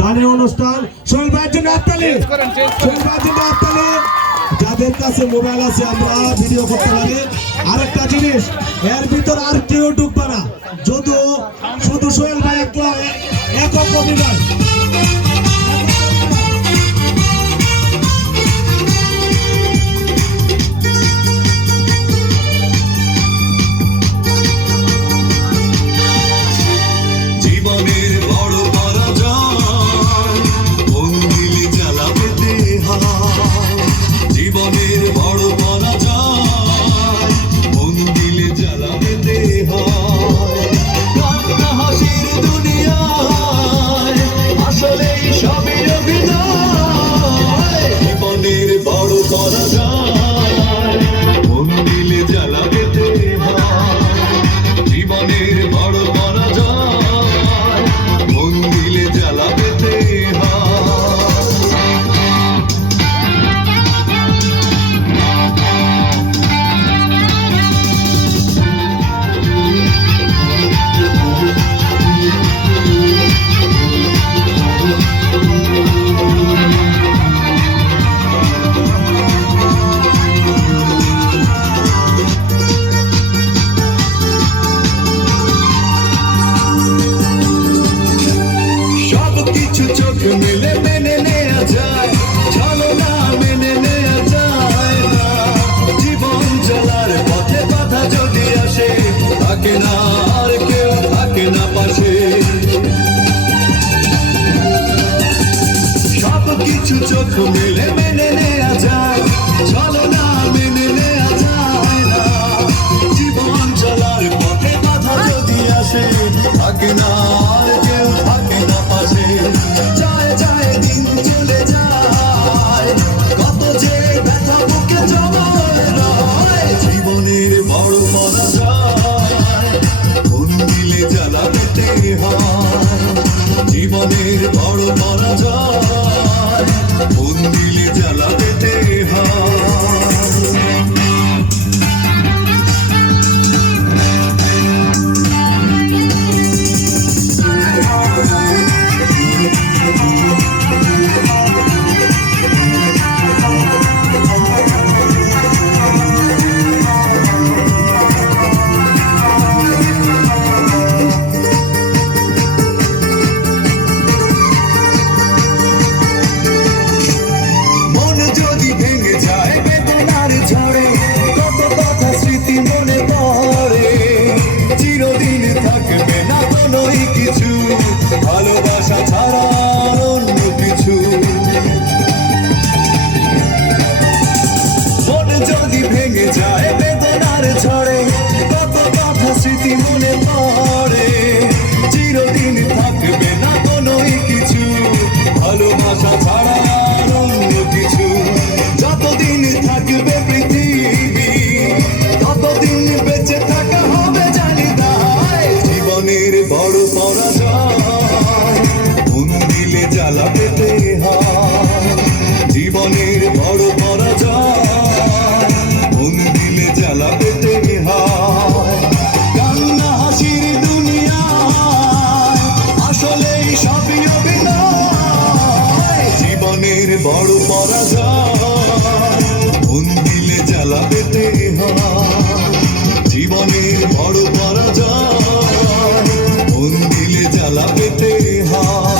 গানের অনুষ্ঠান। সোহেল ভাইয়ের জন্য হাততালি, সোহেল ভাইয়ের জন্য হাততালি। যাদের কাছে মোবাইল আছে আমরা ভিডিও করতে পারি। আরেকটা জিনিস, এর ভিতর আর কেউ ঢুকবে না, যদিও শুধু সোহেল ভাই একক অভিনয়। জীবনের বড় পরাজয় মন দিলে জ্বালা পেতে হয়, জীবনের বড় পরাজয় মন দিলে জ্বালা পেতে হয়। কান্না হাসির দুনিয়ায় আসলেই সবই অভিনয়, জীবনের বড় পরাজয় মন দিলে জ্বালা পেতে হয়, জীবনের বড় পরাজয় মন দিলে জ্বালা পেতে কিছু চোখ মেলে মেনে নেওয়া যায়, চলো না মেনে নেওয়া যায় না। জীবন চলার পথে বাধা যদি আসে, থাকে না আর কেউ থাকে না পাশে। সব কিছু চোখ মেলে মেনে নেওয়া যায়, চলো না মেনে নেওয়া যায় না। জীবন চলার পথে বাধা যদি আসে, থাকে না আর কেউ থাকে না পাশে। যায় যায় দিন চলে যায়, কত যে ব্যথা বুকে জমায় রয়, জীবনের বড় পরাজয় মন দিলে জ্বালা পেতে হয়, জীবনের বড় পরাজয় মন দিলে জ্বালা পেতে হয়। ভালোবাসা ছাড়া অন্য কিছু, মন যদি ভেঙে যায় বেদনার ঝড়ে, কত কথা স্মৃতি মনে পড়ে। চিরদিন থাকবে না কোনোই কিছু, ভালোবাসা ছাড়া অন্য কিছু। যতদিন থাকবে পৃথিবী, ততদিন বেঁচে থাকা হবে জানি তাই। জীবনের বড় পরাজয় মন দিলে জ্বালা পেতে হয়, জীবনের বড় পরাজয় মন দিলে জ্বালা পেতে হয়। কান্না হাসির দুনিয়ায় আসলেই সবই অভিনয়, জীবনের বড় পরাজয় মন দিলে জ্বালা পেতে হয়, জীবনের বড় পরাজয় মন দিলে জ্বালা পেতে হয়।